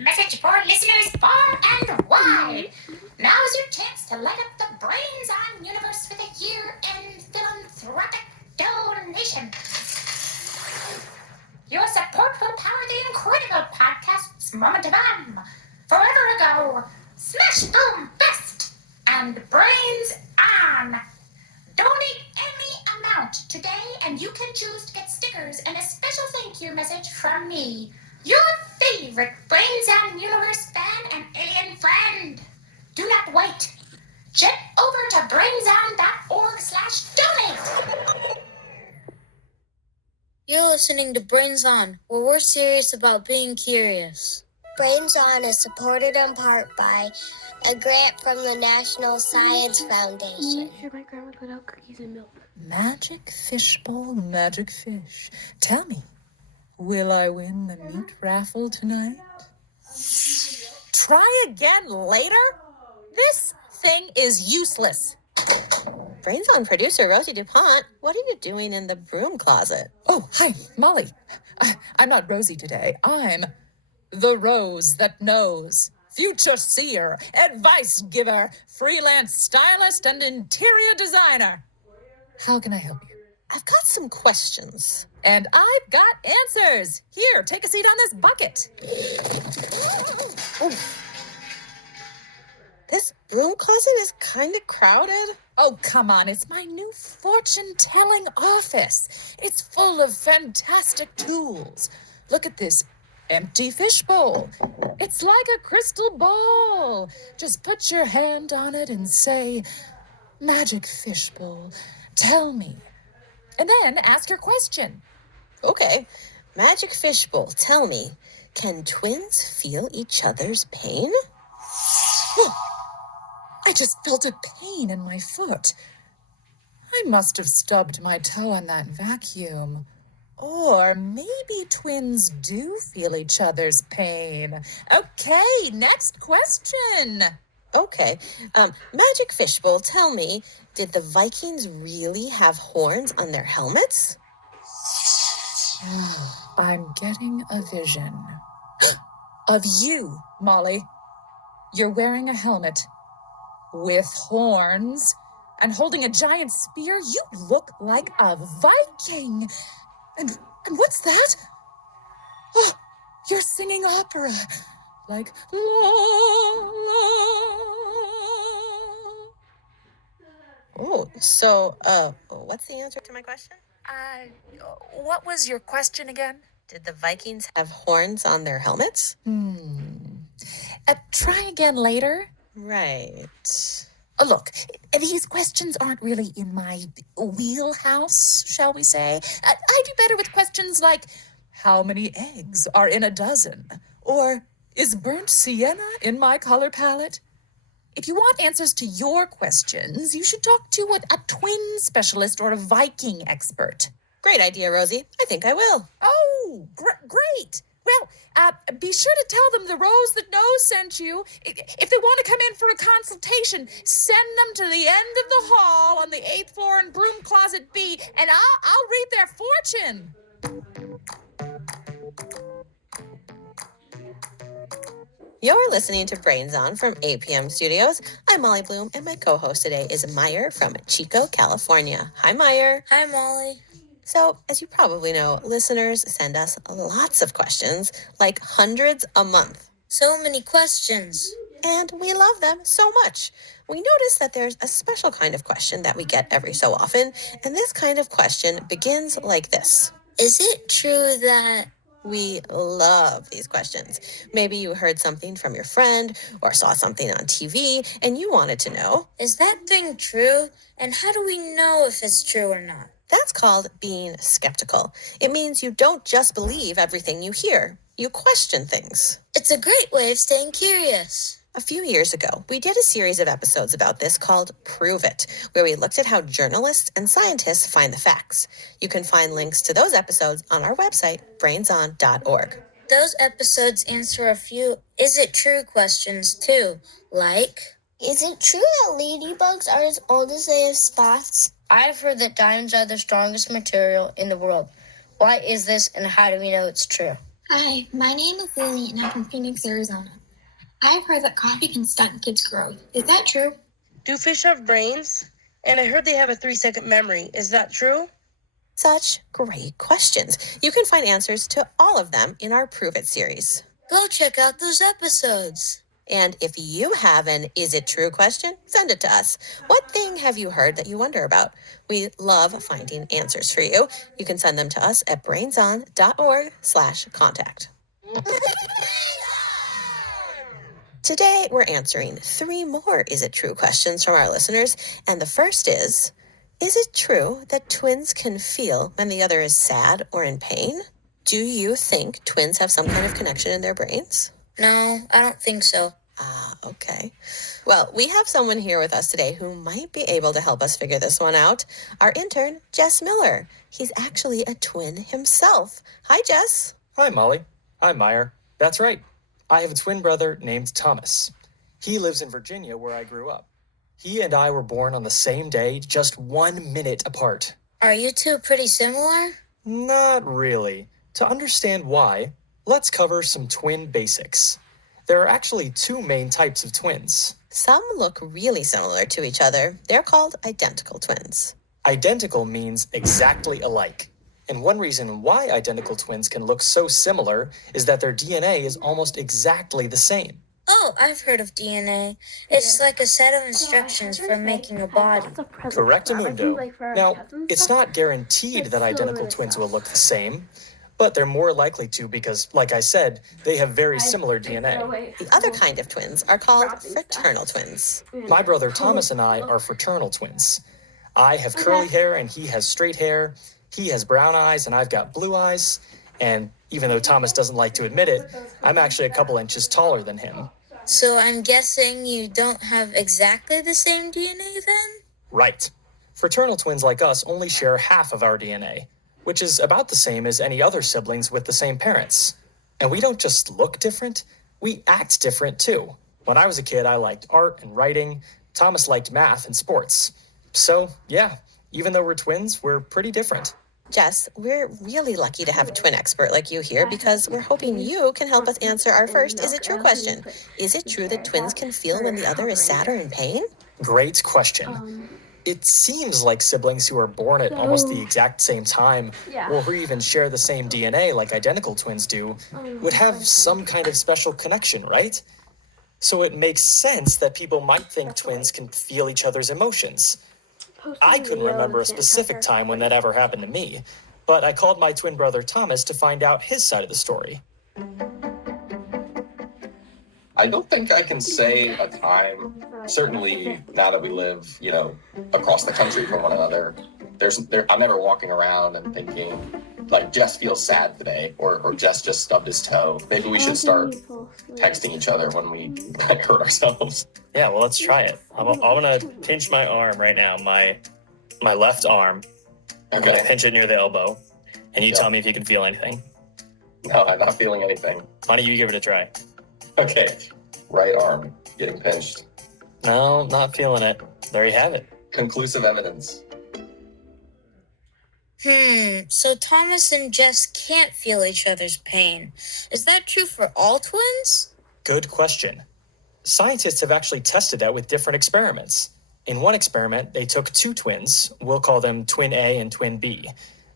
message for listeners far and wide. Now's your chance to light up the Brains On universe with a year-end philanthropic donation. Your support will power the incredible podcast's Moment of Am, Forever Ago, Smash Boom Best, and Brains On. Donate any amount today, and you can choose to get stickers and a special thank you message from me, your favorite Brains On Universe fan and alien friend. Do not wait. Jet over to brainson.org/donate. You're listening to Brains On, where we're serious about being curious. Brains On is supported in part by a grant from the National Science Foundation. Sure, my grandma put out cookies and milk. Magic fishbowl, magic fish. Tell me, will I win the meat raffle tonight? Try again later? This thing is useless. Brains On producer Rosie DuPont, what are you doing in the broom closet? Oh, hi, Molly. I'm not Rosie today. I'm the Rose that knows. Future seer, advice giver, freelance stylist, and interior designer. How can I help you? I've got some questions. And I've got answers. Here, take a seat on this bucket. Oh. This broom closet is kind of crowded. Oh, come on. It's my new fortune-telling office. It's full of fantastic tools. Look at this empty fishbowl. It's like a crystal ball. Just put your hand on it and say, "Magic fishbowl, tell me." And then ask your question. Okay. Magic fishbowl, tell me, can twins feel each other's pain? I just felt a pain in my foot. I must have stubbed my toe on that vacuum. Or maybe twins do feel each other's pain. Okay, next question. Okay. Magic fishbowl, tell me, did the Vikings really have horns on their helmets? I'm getting a vision. Of you, Molly. You're wearing a helmet with horns and holding a giant spear. You look like a Viking. And what's that? Oh, you're singing opera. Like, la, la. Oh, so, what's the answer to my question? What was your question again? Did the Vikings have horns on their helmets? Try again later. Right. Look, these questions aren't really in my wheelhouse, shall we say. I do better with questions like, how many eggs are in a dozen? Or, is burnt sienna in my color palette? If you want answers to your questions, you should talk to a twin specialist or a Viking expert. Great idea, Rosie. I think I will. Oh, great. Well, be sure to tell them the Rose that knows sent you. If they want to come in for a consultation, send them to the end of the hall on the 8th floor in Broom Closet B, and I'll read their fortune. You're listening to Brains On from APM Studios. I'm Molly Bloom, and my co-host today is Meyer from Chico, California. Hi, Meyer. Hi, Molly. So, as you probably know, listeners send us lots of questions, like hundreds a month. So many questions. And we love them so much. We notice that there's a special kind of question that we get every so often, and this kind of question begins like this. Is it true that... We love these questions. Maybe you heard something from your friend or saw something on TV and you wanted to know, is that thing true? And how do we know if it's true or not? That's called being skeptical. It means you don't just believe everything you hear. You question things. It's a great way of staying curious. A few years ago, we did a series of episodes about this called Prove It, where we looked at how journalists and scientists find the facts. You can find links to those episodes on our website, brainson.org. Those episodes answer a few is it true questions too, like, Is it true that ladybugs are as old as they have spots? I've heard that diamonds are the strongest material in the world. Why is this, and how do we know it's true? Hi, my name is Lily and I'm from Phoenix, Arizona. I've heard that coffee can stunt kids' growth. Is that true? Do fish have brains? And I heard they have a 3-second memory. Is that true? Such great questions. You can find answers to all of them in our Prove It series. Go check out those episodes. And if you have an Is It True question, send it to us. What thing have you heard that you wonder about? We love finding answers for you. You can send them to us at brainson.org/contact. Today, we're answering 3 more Is It True questions from our listeners. And the first is it true that twins can feel when the other is sad or in pain? Do you think twins have some kind of connection in their brains? No, I don't think so. Okay. Well, we have someone here with us today who might be able to help us figure this one out. Our intern, Jess Miller. He's actually a twin himself. Hi, Jess. Hi, Molly. I'm Meyer. That's right. I have a twin brother named Thomas. He lives in Virginia, where I grew up. He and I were born on the same day, just 1 minute apart. Are you two pretty similar? Not really. To understand why, let's cover some twin basics. There are actually 2 main types of twins. Some look really similar to each other. They're called identical twins. Identical means exactly alike. And one reason why identical twins can look so similar is that their DNA is almost exactly the same. Oh, I've heard of DNA. It's like a set of instructions for making a body. Correctamundo. Now, it's not guaranteed that identical twins will look the same, but they're more likely to because, like I said, they have very similar DNA. The other kind of twins are called fraternal twins. My brother Thomas and I are fraternal twins. I have curly hair and he has straight hair. He has brown eyes and I've got blue eyes. And even though Thomas doesn't like to admit it, I'm actually a couple inches taller than him. So I'm guessing you don't have exactly the same DNA then? Right. Fraternal twins like us only share half of our DNA, which is about the same as any other siblings with the same parents. And we don't just look different, we act different too. When I was a kid, I liked art and writing. Thomas liked math and sports. So, yeah, even though we're twins, we're pretty different. Jess, we're really lucky to have a twin expert like you here because we're hoping you can help us answer our first Is It True question. Is it true that twins can feel when the other is sad or in pain? Great question. It seems like siblings who are born at almost the exact same time, or who even share the same DNA like identical twins do, would have some kind of special connection, right? So it makes sense that people might think twins can feel each other's emotions. I couldn't remember a specific time when that ever happened to me, but I called my twin brother Thomas to find out his side of the story. I don't think I can say a time. Certainly, now that we live, across the country from one another, I'm never walking around and thinking, like, Jess feels sad today, or Jess just stubbed his toe. Maybe we should start texting each other when we hurt ourselves. Yeah, well, let's try it. I'm gonna pinch my arm right now, my left arm. I'm gonna pinch it near the elbow, and you tell me if you can feel anything. No, I'm not feeling anything. Why don't you give it a try? Okay, right arm getting pinched. No, not feeling it. There you have it. Conclusive evidence. So Thomas and Jess can't feel each other's pain. Is that true for all twins? Good question. Scientists have actually tested that with different experiments. In one experiment, they took 2 twins, we'll call them twin A and twin B.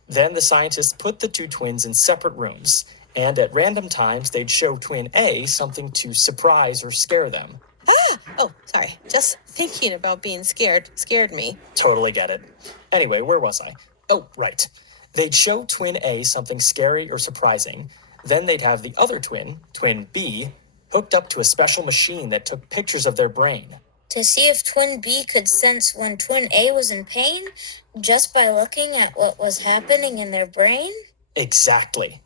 Then the scientists put the 2 twins in separate rooms, and at random times, they'd show twin A something to surprise or scare them. Oh, sorry. Just thinking about being scared me. Totally get it. Anyway, where was I? Oh, right. They'd show twin A something scary or surprising. Then they'd have the other twin, twin B, hooked up to a special machine that took pictures of their brain. To see if twin B could sense when twin A was in pain just by looking at what was happening in their brain? Exactly.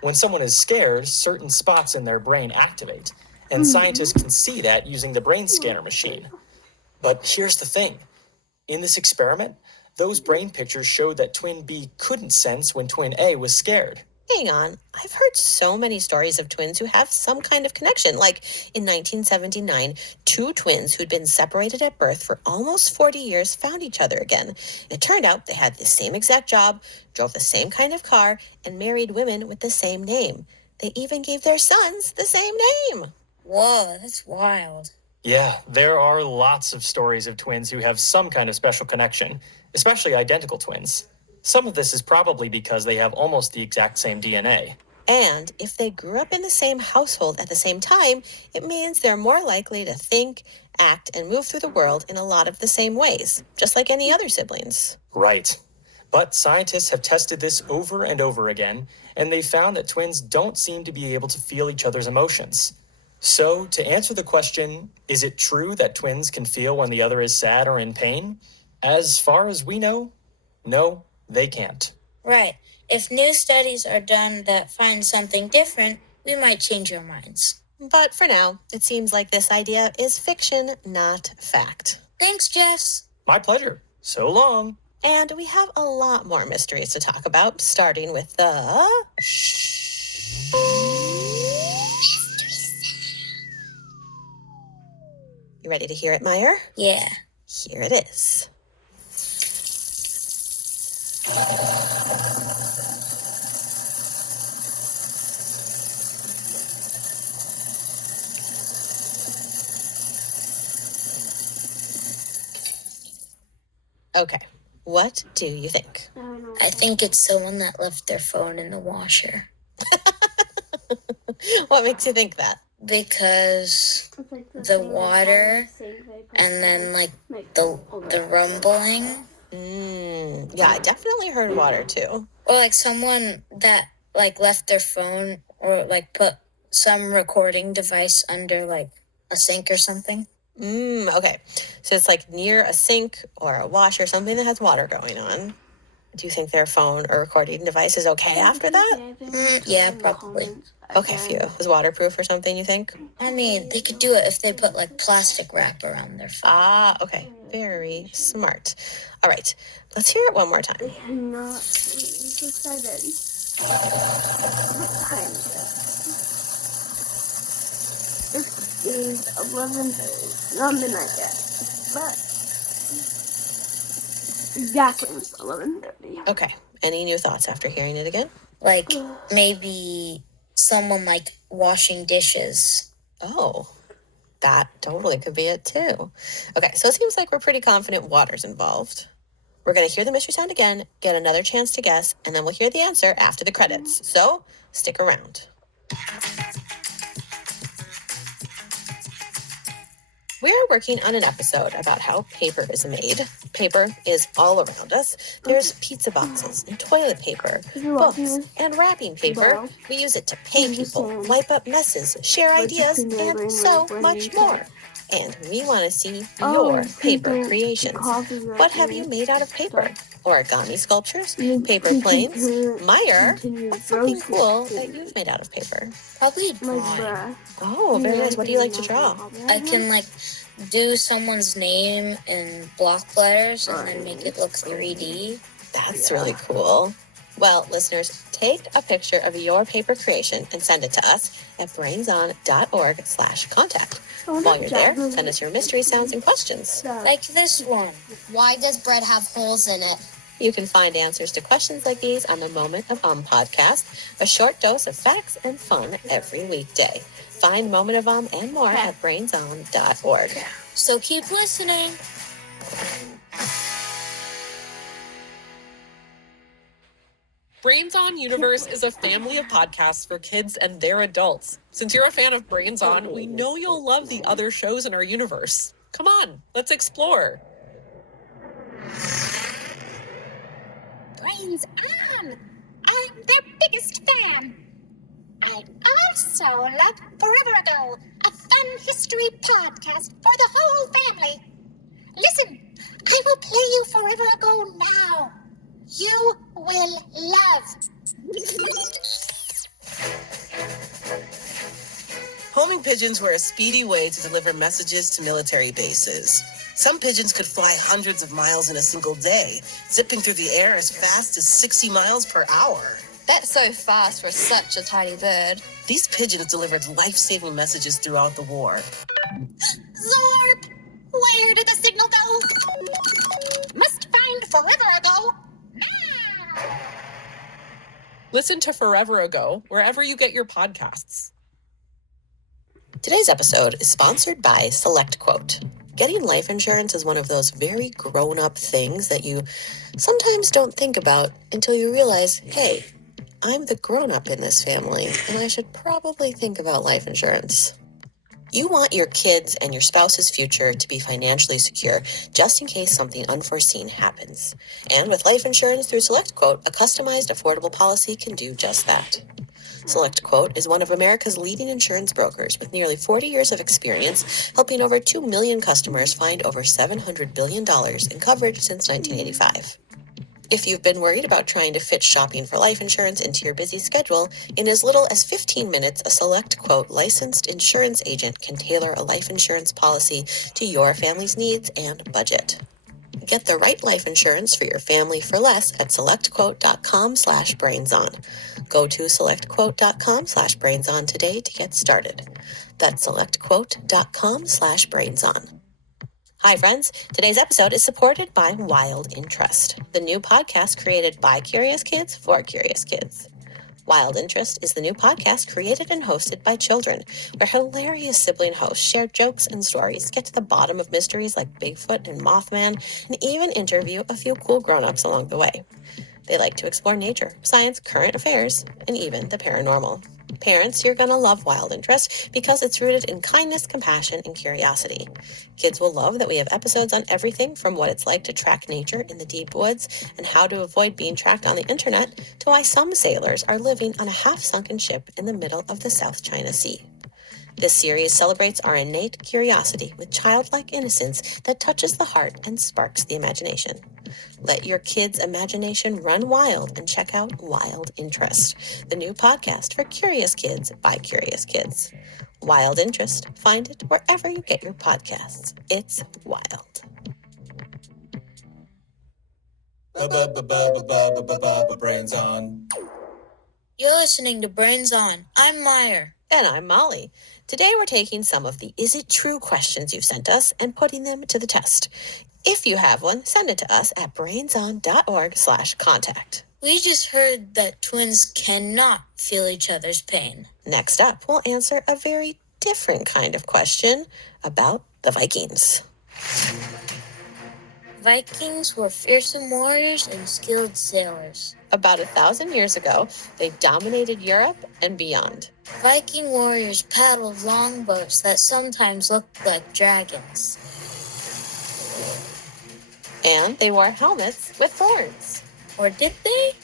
When someone is scared, certain spots in their brain activate, and scientists can see that using the brain scanner machine. But here's the thing. In this experiment, those brain pictures showed that twin B couldn't sense when twin A was scared. Hang on. I've heard so many stories of twins who have some kind of connection. Like in 1979, 2 twins who'd been separated at birth for almost 40 years found each other again. It turned out they had the same exact job, drove the same kind of car, and married women with the same name. They even gave their sons the same name. Whoa, that's wild. Yeah, there are lots of stories of twins who have some kind of special connection, especially identical twins. Some of this is probably because they have almost the exact same DNA. And if they grew up in the same household at the same time, it means they're more likely to think, act, and move through the world in a lot of the same ways, just like any other siblings. Right. But scientists have tested this over and over again, and they found that twins don't seem to be able to feel each other's emotions. So, to answer the question, is it true that twins can feel when the other is sad or in pain? As far as we know, no, they can't. Right. If new studies are done that find something different, we might change our minds. But for now, it seems like this idea is fiction, not fact. Thanks, Jess. My pleasure. So long. And we have a lot more mysteries to talk about, starting with the... You ready to hear it, Meyer? Yeah. Here it is. Okay, what do you think? I think it's someone that left their phone in the washer. What makes you think that? Because the water and then like the rumbling. Yeah, I definitely heard water too. Or like someone that like left their phone or like put some recording device under like a sink or something. Okay. So it's like near a sink or a wash or something that has water going on. Do you think their phone or recording device is okay after that? Yeah, probably. Okay, phew. Is waterproof or something, you think? I mean, they could do it if they put like plastic wrap around their phone. Ah, okay. Very smart. All right. Let's hear it one more time. I'm so excited. It is 11:30. Not midnight yet, but exactly 11:30. Okay. Any new thoughts after hearing it again? Like maybe someone like washing dishes. Oh, that totally could be it too. Okay, so it seems like we're pretty confident water's involved. We're going to hear the mystery sound again, get another chance to guess, and then we'll hear the answer after the credits. So stick around. We are working on an episode about how paper is made. Paper is all around us. There's pizza boxes and toilet paper, books, and wrapping paper. We use it to pay people, wipe up messes, share ideas, and so much more. And we want to see your paper creations. What have you made out of paper? Origami sculptures? Paper planes? Meyer, what's something cool that you've made out of paper? Probably drawing. Oh, very nice. What do you like to draw? I can like do someone's name in block letters and then make it look 3D. That's really cool. Well, listeners, take a picture of your paper creation and send it to us at brainson.org/contact. While you're there, send us your mystery sounds and questions. Like this one. Why does bread have holes in it? You can find answers to questions like these on the Moment of podcast, a short dose of facts and fun every weekday. Find Moment of and more at brainson.org. So keep listening. Brains On Universe is a family of podcasts for kids and their adults. Since you're a fan of Brains On, we know you'll love the other shows in our universe. Come on, let's explore. Brains On! I'm their biggest fan. I also love Forever Ago, a fun history podcast for the whole family. Listen, I will play you Forever Ago now. You will love. Homing pigeons were a speedy way to deliver messages to military bases. Some pigeons could fly hundreds of miles in a single day, zipping through the air as fast as 60 miles per hour. That's so fast for such a tiny bird. These pigeons delivered life-saving messages throughout the war. Zorp! Where did the signal go? Must find Forever Ago. Listen to Forever Ago wherever you get your podcasts. Today's episode is sponsored by SelectQuote. Getting life insurance is one of those very grown-up things that you sometimes don't think about until you realize, hey, I'm the grown-up in this family, and I should probably think about life insurance. You want your kids and your spouse's future to be financially secure, just in case something unforeseen happens. And with life insurance through SelectQuote, a customized, affordable policy can do just that. SelectQuote is one of America's leading insurance brokers with nearly 40 years of experience, helping over 2 million customers find over $700 billion in coverage since 1985. If you've been worried about trying to fit shopping for life insurance into your busy schedule, in as little as 15 minutes, a SelectQuote licensed insurance agent can tailor a life insurance policy to your family's needs and budget. Get the right life insurance for your family for less at selectquote.com/brainson. Go to selectquote.com/brainson today to get started. That's selectquote.com/brainson. Hi, friends. Today's episode is supported by Wild Interest, the new podcast created by curious kids for curious kids. Wild Interest is the new podcast created and hosted by children, where hilarious sibling hosts share jokes and stories, get to the bottom of mysteries like Bigfoot and Mothman, and even interview a few cool grown-ups along the way. They like to explore nature, science, current affairs, and even the paranormal. Parents, you're going to love Wild Interest because it's rooted in kindness, compassion, and curiosity. Kids will love that we have episodes on everything from what it's like to track nature in the deep woods and how to avoid being tracked on the internet to why some sailors are living on a half-sunken ship in the middle of the South China Sea. This series celebrates our innate curiosity with childlike innocence that touches the heart and sparks the imagination. Let your kids' imagination run wild and check out Wild Interest, the new podcast for curious kids by curious kids. Wild Interest. Find it wherever you get your podcasts. It's wild. Brains on. You're listening to Brains On. I'm Meyer. And I'm Molly. Today we're taking some of the Is It True questions you've sent us and putting them to the test. If you have one, send it to us at brainson.org/contact. We just heard that twins cannot feel each other's pain. Next up, we'll answer a very different kind of question about the Vikings. Vikings were fearsome warriors and skilled sailors. About 1,000 years ago, they dominated Europe and beyond. Viking warriors paddled longboats that sometimes looked like dragons. And they wore helmets with horns. Or did they?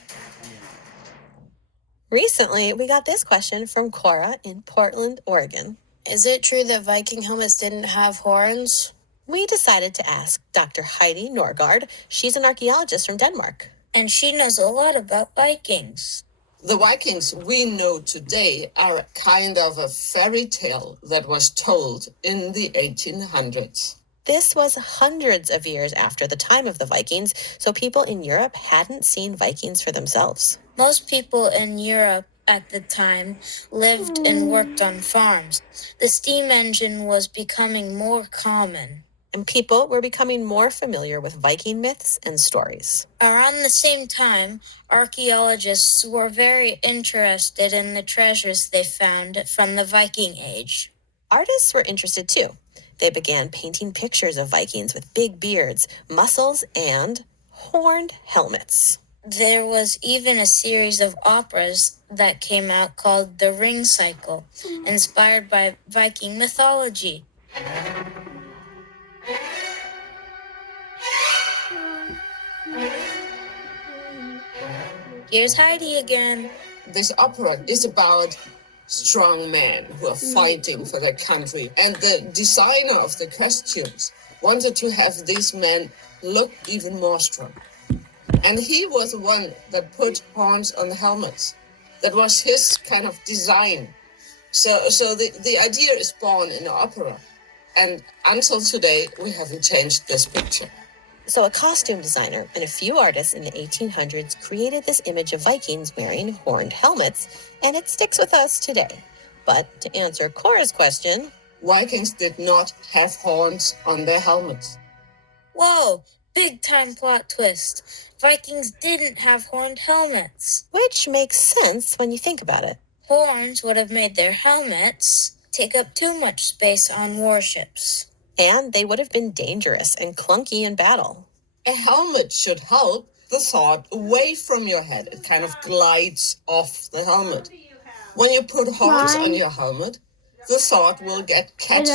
Recently, we got this question from Cora in Portland, Oregon. Is it true that Viking helmets didn't have horns? We decided to ask Dr. Heidi Norgard. She's an archaeologist from Denmark. And she knows a lot about Vikings. The Vikings we know today are a kind of a fairy tale that was told in the 1800s. This was hundreds of years after the time of the Vikings, so people in Europe hadn't seen Vikings for themselves. Most people in Europe at the time lived and worked on farms. The steam engine was becoming more common. And people were becoming more familiar with Viking myths and stories. Around the same time, archaeologists were very interested in the treasures they found from the Viking Age. Artists were interested too. They began painting pictures of Vikings with big beards, muscles, and horned helmets. There was even a series of operas that came out called The Ring Cycle, inspired by Viking mythology. Here's Heidi again. This opera is about strong men who are fighting for their country. And the designer of the costumes wanted to have these men look even more strong. And he was the one that put horns on the helmets. That was his kind of design. So the idea is born in the opera. And until today, we haven't changed this picture. So a costume designer and a few artists in the 1800s created this image of Vikings wearing horned helmets, and it sticks with us today. But to answer Cora's question, Vikings did not have horns on their helmets. Whoa, Big time plot twist. Vikings didn't have horned helmets. Which makes sense when you think about it. Horns would have made their helmets take up too much space on warships. And they would have been dangerous and clunky in battle. A helmet should help the sword away from your head. It kind of glides off the helmet. When you put horns on your helmet, the sword will get catched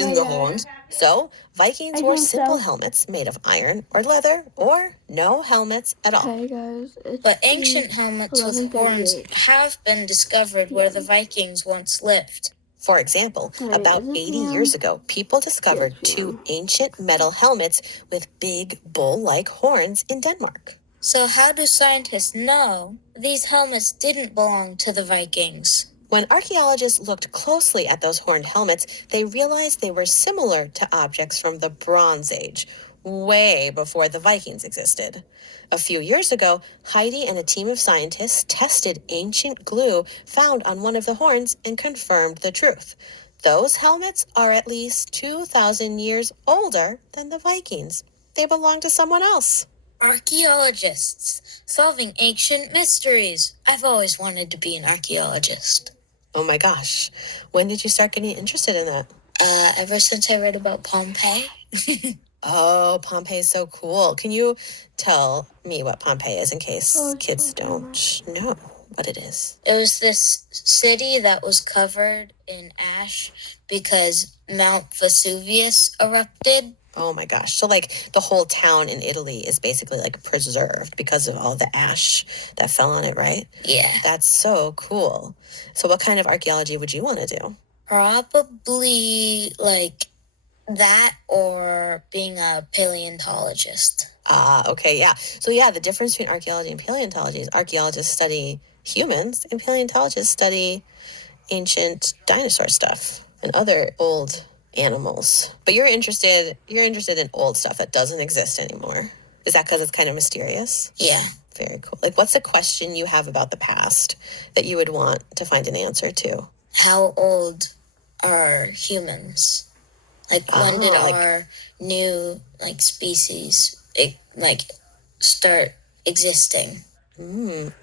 in the horns. So, Vikings wore simple helmets made of iron or leather, or no helmets at all. Okay, guys. But ancient helmets with horns have been discovered where the Vikings once lived. For example, about 80 years ago, people discovered two ancient metal helmets with big bull-like horns in Denmark. So how do scientists know these helmets didn't belong to the Vikings? When archaeologists looked closely at those horned helmets, they realized they were similar to objects from the Bronze Age, way before the Vikings existed. A few years ago, Heidi and a team of scientists tested ancient glue found on one of the horns and confirmed the truth. Those helmets are at least 2,000 years older than the Vikings. They belong to someone else. Archaeologists, solving ancient mysteries. I've always wanted to be an archaeologist. Oh my gosh. When did you start getting interested in that? Ever since I read about Pompeii. Oh, Pompeii is so cool. Can you tell me what Pompeii is in case kids don't know what it is? It was this city that was covered in ash because Mount Vesuvius erupted. Oh my gosh. So like the whole town in Italy is basically like preserved because of all the ash that fell on it, right? Yeah. That's so cool. So what kind of archaeology would you want to do? Probably like that or being a paleontologist. Okay, yeah. So yeah, the difference between archaeology and paleontology is archaeologists study humans and paleontologists study ancient dinosaur stuff and other old animals. But you're interested in old stuff that doesn't exist anymore. Is that because it's kind of mysterious? Yeah. Very cool. Like, what's a question you have about the past that you would want to find an answer to? How old are humans? Like, when did our new, like, species, start existing?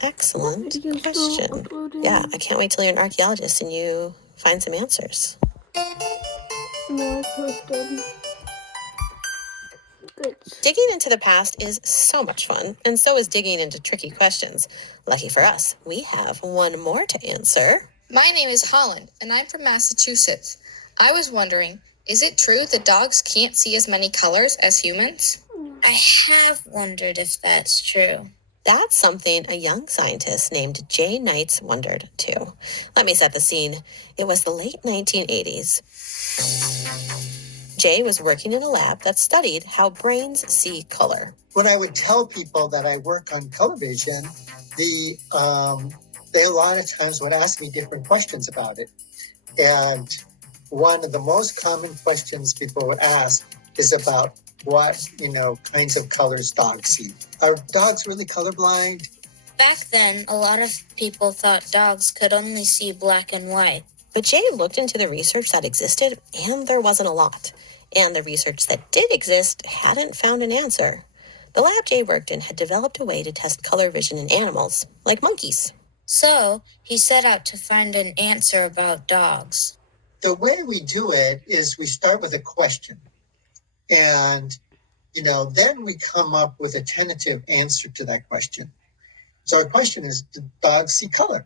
Excellent question. Yeah, I can't wait till you're an archaeologist and you find some answers. Digging into the past is so much fun, and so is digging into tricky questions. Lucky for us, we have one more to answer. My name is Holland, and I'm from Massachusetts. I was wondering, is it true that dogs can't see as many colors as humans? I have wondered if that's true. That's something a young scientist named Jay Knights wondered, too. Let me set the scene. It was the late 1980s. Jay was working in a lab that studied how brains see color. When I would tell people that I work on color vision, they a lot of times would ask me different questions about it. And one of the most common questions people would ask is about what, kinds of colors dogs see. Are dogs really colorblind? Back then, a lot of people thought dogs could only see black and white. But Jay looked into the research that existed, and there wasn't a lot. And the research that did exist hadn't found an answer. The lab Jay worked in had developed a way to test color vision in animals, like monkeys. So, he set out to find an answer about dogs. The way we do it is we start with a question. And, then we come up with a tentative answer to that question. So our question is, do dogs see color?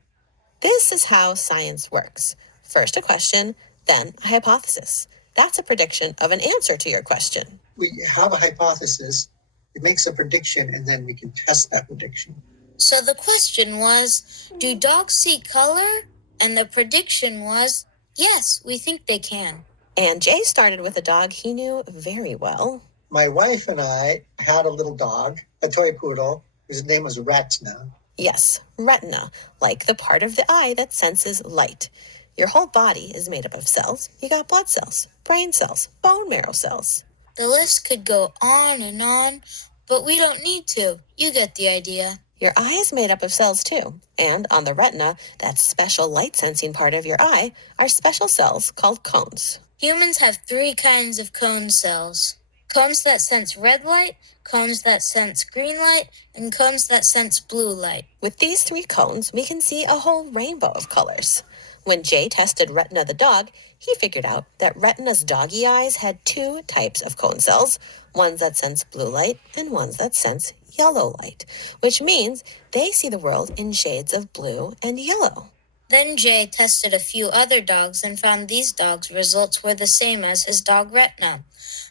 This is how science works. First a question, then a hypothesis. That's a prediction of an answer to your question. We have a hypothesis, it makes a prediction, and then we can test that prediction. So the question was, do dogs see color? And the prediction was, yes, we think they can. And Jay started with a dog he knew very well. My wife and I had a little dog, a toy poodle, whose name was Retina. Yes, retina, like the part of the eye that senses light. Your whole body is made up of cells. You got blood cells, brain cells, bone marrow cells. The list could go on, but we don't need to. You get the idea. Your eye is made up of cells too. And on the retina, that special light sensing part of your eye, are special cells called cones. Humans have 3 kinds of cone cells. cones that sense red light, cones that sense green light, and cones that sense blue light. With these 3 cones, we can see a whole rainbow of colors. When Jay tested Retina the dog, he figured out that Retina's doggy eyes had 2 types of cone cells, ones that sense blue light and ones that sense yellow light, which means they see the world in shades of blue and yellow. Then Jay tested a few other dogs and found these dogs' results were the same as his dog Retina.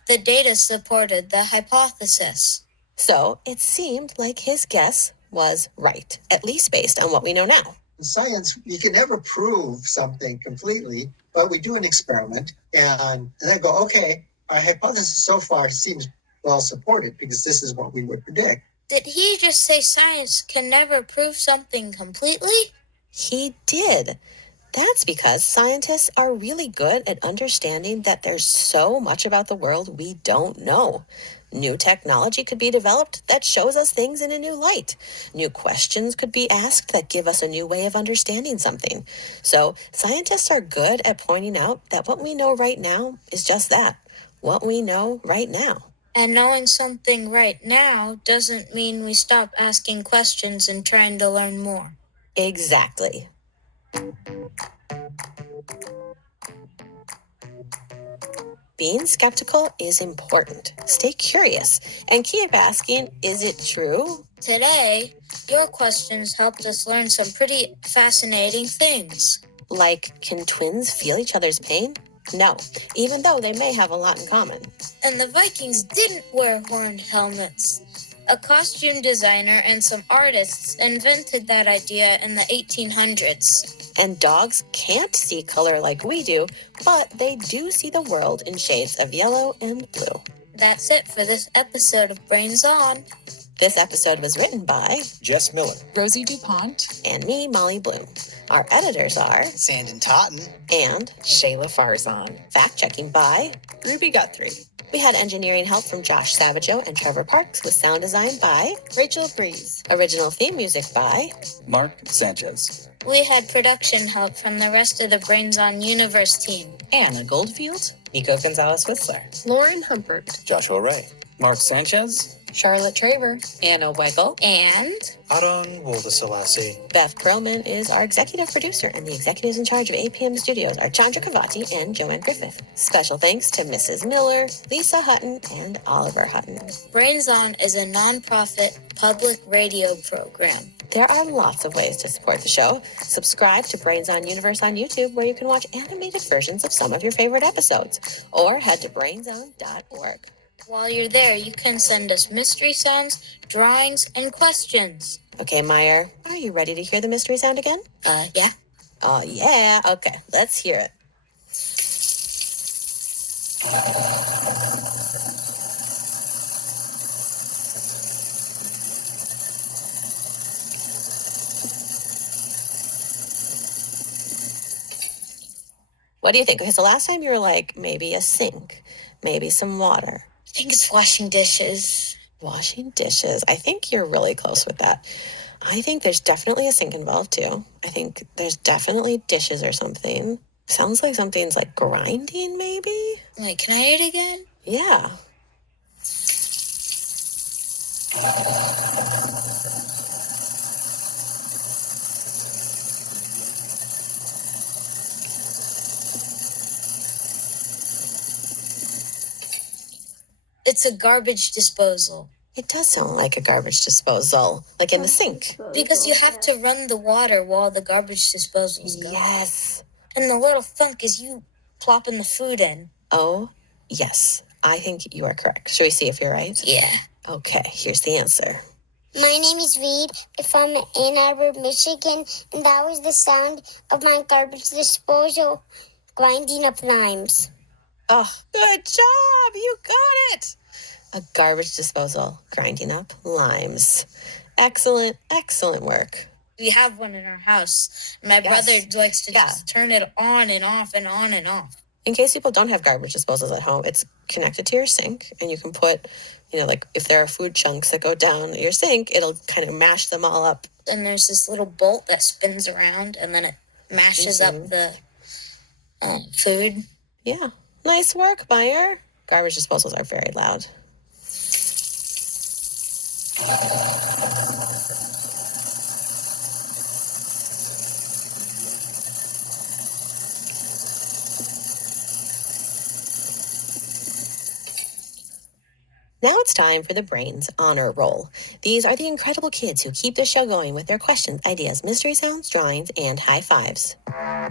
The data supported the hypothesis. So it seemed like his guess was right, at least based on what we know now. In science, you can never prove something completely, but we do an experiment and then go, okay, our hypothesis so far seems well supported because this is what we would predict. Did he just say science can never prove something completely? He did. That's because scientists are really good at understanding that there's so much about the world we don't know. New technology could be developed that shows us things in a new light. New questions could be asked that give us a new way of understanding something. So scientists are good at pointing out that what we know right now is just that, what we know right now. And knowing something right now doesn't mean we stop asking questions and trying to learn more. Exactly. Being skeptical is important. Stay curious and keep asking, is it true? Today, your questions helped us learn some pretty fascinating things. Like, can twins feel each other's pain? No, even though they may have a lot in common. And the Vikings didn't wear horned helmets. A costume designer and some artists invented that idea in the 1800s. And dogs can't see color like we do, but they do see the world in shades of yellow and blue. That's it for this episode of Brains On. This episode was written by Jess Miller, Rosie DuPont, and me, Molly Bloom. Our editors are Sandon Totten and Shayla Farzan. Fact-checking by Ruby Guthrie. We had engineering help from Josh Savageau and Trevor Parks with sound design by Rachel Breeze. Original theme music by Mark Sanchez. We had production help from the rest of the Brains On Universe team. Anna Goldfield. Nico Gonzalez-Whistler. Lauren Humpert. Joshua Ray. Mark Sanchez. Charlotte Traver. Anna Weigel. And Aaron Woldeselassie. Beth Perlman is our executive producer, and the executives in charge of APM Studios are Chandra Kavati and Joanne Griffith. Special thanks to Mrs. Miller, Lisa Hutton, and Oliver Hutton. Brains On is a nonprofit public radio program. There are lots of ways to support the show. Subscribe to Brains On Universe on YouTube, where you can watch animated versions of some of your favorite episodes, or head to brainson.org. While you're there, you can send us mystery sounds, drawings, and questions. Okay, Meyer, are you ready to hear the mystery sound again? Yeah. Oh, yeah. Okay, let's hear it. What do you think? Because the last time you were like, maybe a sink, maybe some water. I think it's washing dishes. Washing dishes. I think you're really close with that. I think there's definitely a sink involved too. I think there's definitely dishes or something. Sounds like something's like grinding maybe. Wait, can I hear it again? Yeah. It's a garbage disposal. It does sound like a garbage disposal, like in the sink. Because you have to run the water while the garbage disposal's going. Yes. And the little thunk is you plopping the food in. Oh, yes. I think you are correct. Should we see if you're right? Yeah. Okay, here's the answer. My name is Reed from Ann Arbor, Michigan, and that was the sound of my garbage disposal grinding up limes. Oh, good job. You got it. A garbage disposal grinding up limes. Excellent, excellent work. We have one in our house. My Yes. brother likes to just turn it on and off and on and off. In case people don't have garbage disposals at home, it's connected to your sink, and you can put, like if there are food chunks that go down your sink, it'll kind of mash them all up. And there's this little bolt that spins around, and then it mashes up the food. Yeah. Nice work, Meyer. Garbage disposals are very loud. Now it's time for the Brains Honor Roll. These are the incredible kids who keep the show going with their questions, ideas, mystery sounds, drawings, and high fives.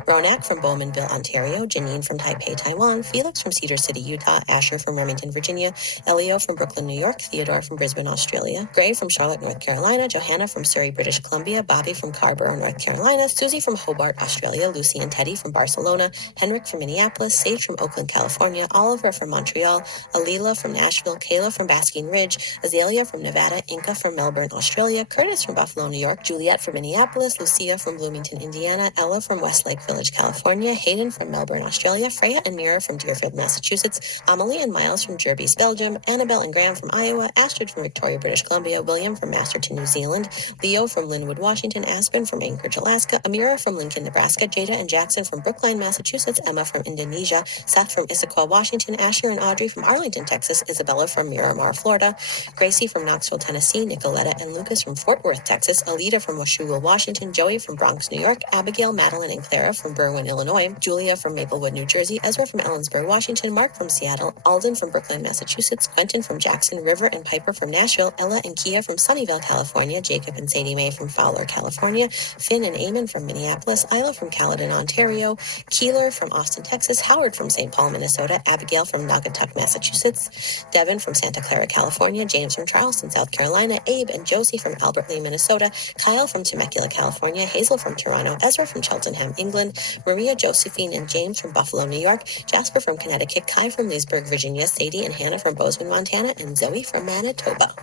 Ronak from Bowmanville, Ontario, Janine from Taipei, Taiwan, Felix from Cedar City, Utah, Asher from Remington, Virginia, Elio from Brooklyn, New York, Theodore from Brisbane, Australia, Gray from Charlotte, North Carolina, Johanna from Surrey, British Columbia, Bobby from Scarborough, North Carolina, Susie from Hobart, Australia, Lucy and Teddy from Barcelona, Henrik from Minneapolis, Sage from Oakland, California, Oliver from Montreal, Alila from Nashville, Kayla from Basking Ridge, Azalea from Nevada, Inca from Melbourne, Australia, Curtis from Buffalo, New York, Juliet from Minneapolis, Lucia from Bloomington, Indiana, Ella from Westlake Village, California, Hayden from Melbourne, Australia, Freya and Mira from Deerfield, Massachusetts, Amelie and Miles from Jervis, Belgium, Annabelle and Graham from Iowa, Astrid from Victoria, British Columbia, William from Masterton, New Zealand, Leo from Linwood, Washington, Aspen from Anchorage, Alaska, Amira from Lincoln, Nebraska, Jada and Jackson from Brookline, Massachusetts, Emma from Indonesia, Seth from Issaquah, Washington, Asher and Audrey from Arlington, Texas, Isabella from Miramar, Florida, Gracie from Knoxville, Tennessee, Nicoletta and Lucas from Fort Worth, Texas, Alita from Washougal, Washington, Joey from Bronx, New York, Abigail, Madeline and Clara from Berwyn, Illinois, Julia from Maplewood, New Jersey, Ezra from Ellensburg, Washington, Mark from Seattle, Alden from Brookline, Massachusetts, Quentin from Jackson, River and Piper from Nashville, Ella and Kia from Sunnyvale, California, Jacob and Sadie Mae from Fowler, California, Finn and Eamon from Minneapolis, Isla from Caledon, Ontario, Keeler from Austin, Texas, Howard from St. Paul, Minnesota, Abigail from Naugatuck, Massachusetts, Devin from Santa Clara, California, James from Charleston, South Carolina, Abe and Josie from Albert Lee, Minnesota, Kyle from Temecula, California, Hazel from Toronto, Ezra from Cheltenham, England, Maria, Josephine and James from Buffalo, New York, Jasper from Connecticut, Kai from Leesburg, Virginia, Sadie and Hannah from Bozeman, Montana, and Zoe from Manitoba.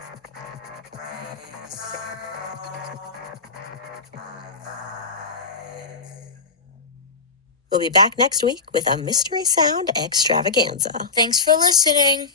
We'll be back next week with a mystery sound extravaganza. Thanks for listening.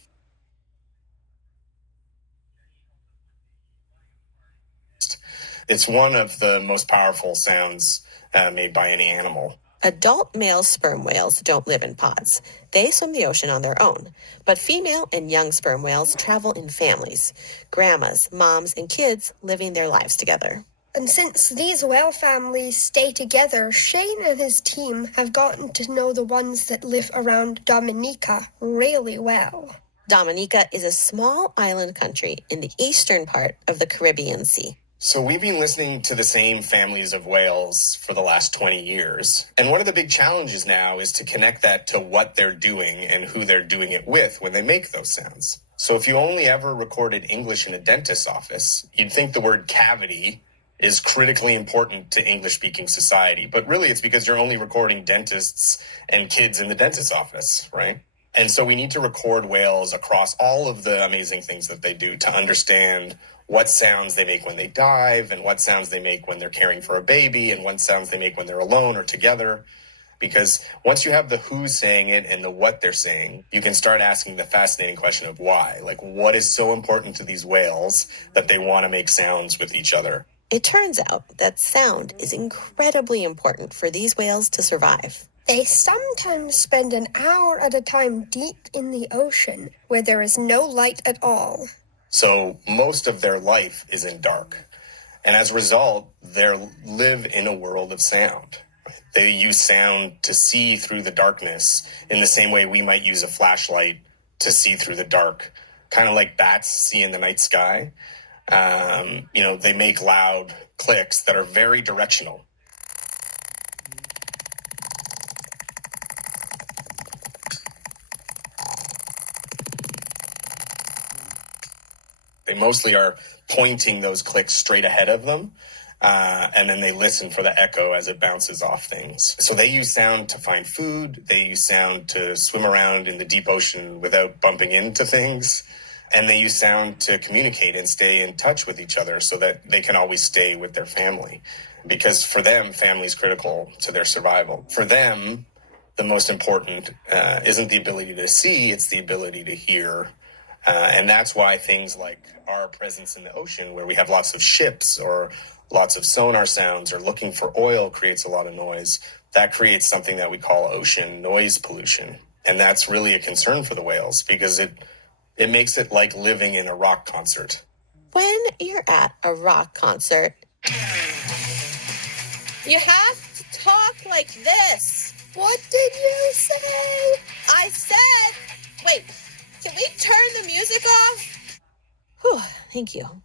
It's one of the most powerful sounds made by any animal. Adult male sperm whales don't live in pods. They swim the ocean on their own. But female and young sperm whales travel in families. Grandmas, moms, and kids living their lives together. And since these whale families stay together, Shane and his team have gotten to know the ones that live around Dominica really well. Dominica is a small island country in the eastern part of the Caribbean Sea. So we've been listening to the same families of whales for the last 20 years. And one of the big challenges now is to connect that to what they're doing and who they're doing it with when they make those sounds. So if you only ever recorded English in a dentist's office, you'd think the word cavity is critically important to English-speaking society. But really, it's because you're only recording dentists and kids in the dentist's office, right? And so we need to record whales across all of the amazing things that they do to understand what sounds they make when they dive and what sounds they make when they're caring for a baby and what sounds they make when they're alone or together. Because once you have the who's saying it and the what they're saying, you can start asking the fascinating question of why. Like, what is so important to these whales that they want to make sounds with each other? It turns out that sound is incredibly important for these whales to survive. They sometimes spend an hour at a time deep in the ocean where there is no light at all. So most of their life is in dark. And as a result, they live in a world of sound. They use sound to see through the darkness in the same way we might use a flashlight to see through the dark, kind of like bats see in the night sky. They make loud clicks that are very directional. They mostly are pointing those clicks straight ahead of them, and then they listen for the echo as it bounces off things. So they use sound to find food. They use sound to swim around in the deep ocean without bumping into things. And they use sound to communicate and stay in touch with each other so that they can always stay with their family. Because for them, family is critical to their survival. For them, the most important isn't the ability to see, it's the ability to hear. And that's why things like our presence in the ocean, where we have lots of ships or lots of sonar sounds or looking for oil, creates a lot of noise. That creates something that we call ocean noise pollution. And that's really a concern for the whales because it makes it like living in a rock concert. When you're at a rock concert, you have to talk like this. What did you say? I said, wait, can we turn the music off? Whew, thank you.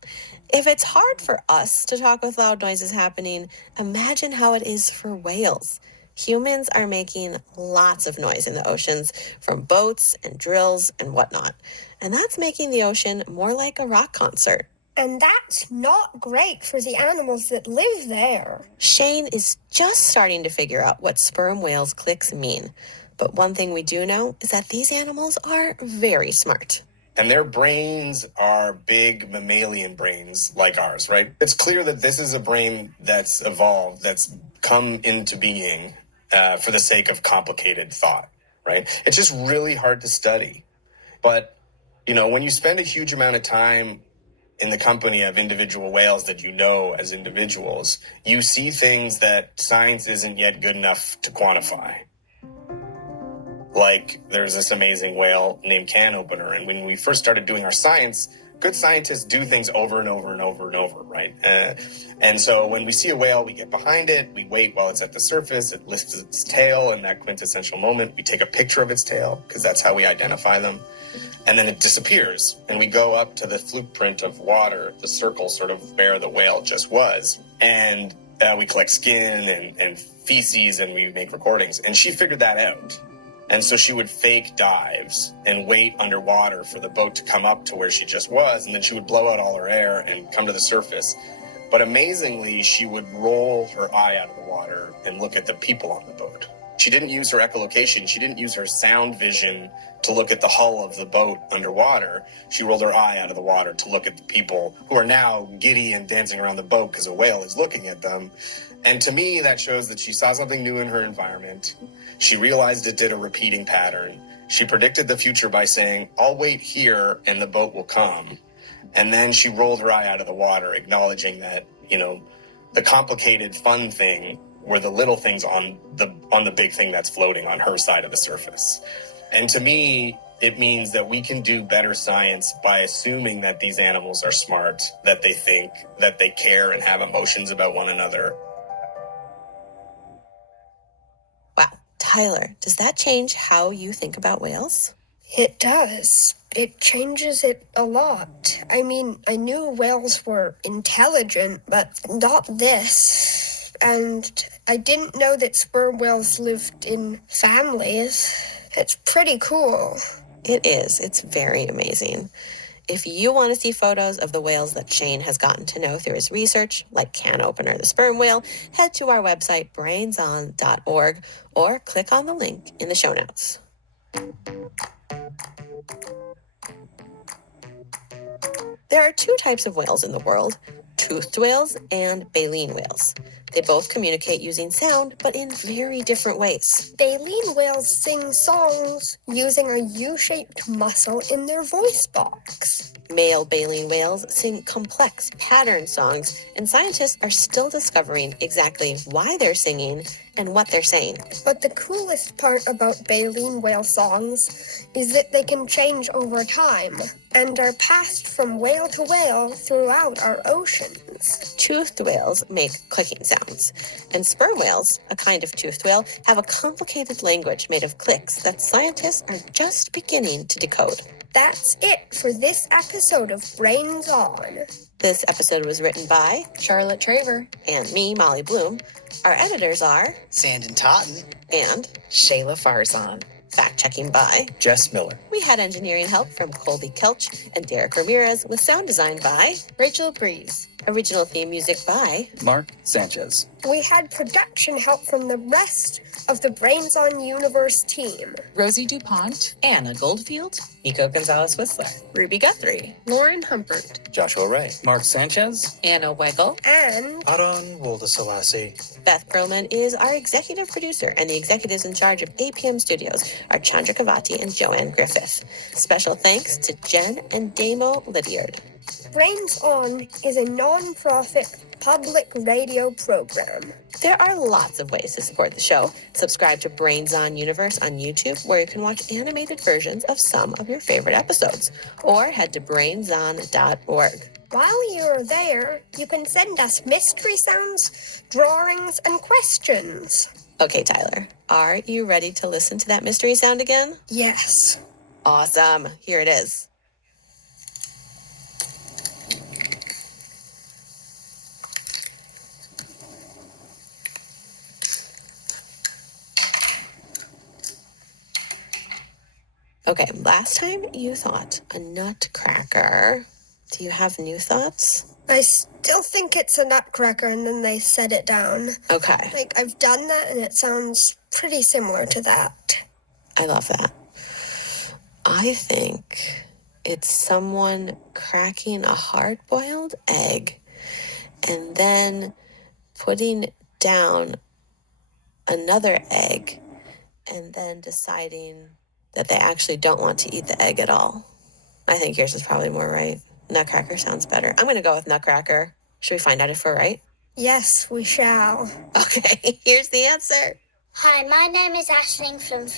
If it's hard for us to talk with loud noises happening, imagine how it is for whales. Humans are making lots of noise in the oceans from boats and drills and whatnot. And that's making the ocean more like a rock concert. And that's not great for the animals that live there. Shane is just starting to figure out what sperm whales' clicks mean. But one thing we do know is that these animals are very smart. And their brains are big mammalian brains like ours, right? It's clear that this is a brain that's evolved, that's come into being for the sake of complicated thought, right? It's just really hard to study. But, when you spend a huge amount of time in the company of individual whales that you know as individuals, you see things that science isn't yet good enough to quantify. Like there's this amazing whale named Can Opener. And when we first started doing our science, good scientists do things over and over and over and over, right? And so when we see a whale, we get behind it, we wait while it's at the surface, it lifts its tail in that quintessential moment. We take a picture of its tail because that's how we identify them. And then it disappears. And we go up to the fluke print of water, the circle sort of where the whale just was. And we collect skin and feces and we make recordings. And she figured that out. And so she would fake dives and wait underwater for the boat to come up to where she just was. And then she would blow out all her air and come to the surface. But amazingly, she would roll her eye out of the water and look at the people on the boat. She didn't use her echolocation. She didn't use her sound vision to look at the hull of the boat underwater. She rolled her eye out of the water to look at the people who are now giddy and dancing around the boat because a whale is looking at them. And to me, that shows that she saw something new in her environment. She realized it did a repeating pattern. She predicted the future by saying, I'll wait here and the boat will come. And then she rolled her eye out of the water, acknowledging that, the complicated, fun thing were the little things on the big thing that's floating on her side of the surface. And to me, it means that we can do better science by assuming that these animals are smart, that they think, that they care and have emotions about one another. Wow. Tyler, does that change how you think about whales? It does. It changes it a lot. I mean, I knew whales were intelligent, but not this. And I didn't know that sperm whales lived in families. It's pretty cool. It is. It's very amazing. If you want to see photos of the whales that Shane has gotten to know through his research, like Can Opener the sperm whale, head to our website, brainson.org, or click on the link in the show notes. There are two types of whales in the world, toothed whales and baleen whales. They both communicate using sound, but in very different ways. Baleen whales sing songs using a U-shaped muscle in their voice box. Male baleen whales sing complex pattern songs, and scientists are still discovering exactly why they're singing and what they're saying. But the coolest part about baleen whale songs is that they can change over time and are passed from whale to whale throughout our oceans. Toothed whales make clicking sounds, and sperm whales, a kind of toothed whale, have a complicated language made of clicks that scientists are just beginning to decode. That's it for this episode of Brains On. This episode was written by Charlotte Traver and me, Molly Bloom. Our editors are Sandon Totten and Shayla Farzan. Fact-checking by Jess Miller. We had engineering help from Colby Kelch and Derek Ramirez, with sound design by Rachel Breeze. Original theme music by Mark Sanchez. We had production help from the rest of the Brains On Universe team. Rosie DuPont, Anna Goldfield, Nico Gonzalez-Whistler, Ruby Guthrie, Lauren Humpert, Joshua Ray, Mark Sanchez, Anna Weigel, and Aaron Woldeselassie. Beth Perlman is our executive producer, and the executives in charge of APM Studios are Chandra Kavati and Joanne Griffith. Special thanks to Jen and Damo Lydiard. Brains On is a non-profit public radio program. There are lots of ways to support the show. Subscribe to Brains On Universe on YouTube, where you can watch animated versions of some of your favorite episodes. Or head to brainson.org. While you're there, you can send us mystery sounds, drawings, and questions. Okay, Tyler, are you ready to listen to that mystery sound again? Yes. Awesome. Here it is. Okay, last time you thought a nutcracker. Do you have new thoughts? I still think it's a nutcracker, and then they set it down. Okay. Like, I've done that, and it sounds pretty similar to that. I love that. I think it's someone cracking a hard-boiled egg and then putting down another egg and then deciding that they actually don't want to eat the egg at all. I think yours is probably more right. Nutcracker sounds better. I'm going to go with nutcracker. Should we find out if we're right? Yes, we shall. Okay, here's the answer. Hi, my name is Aisling from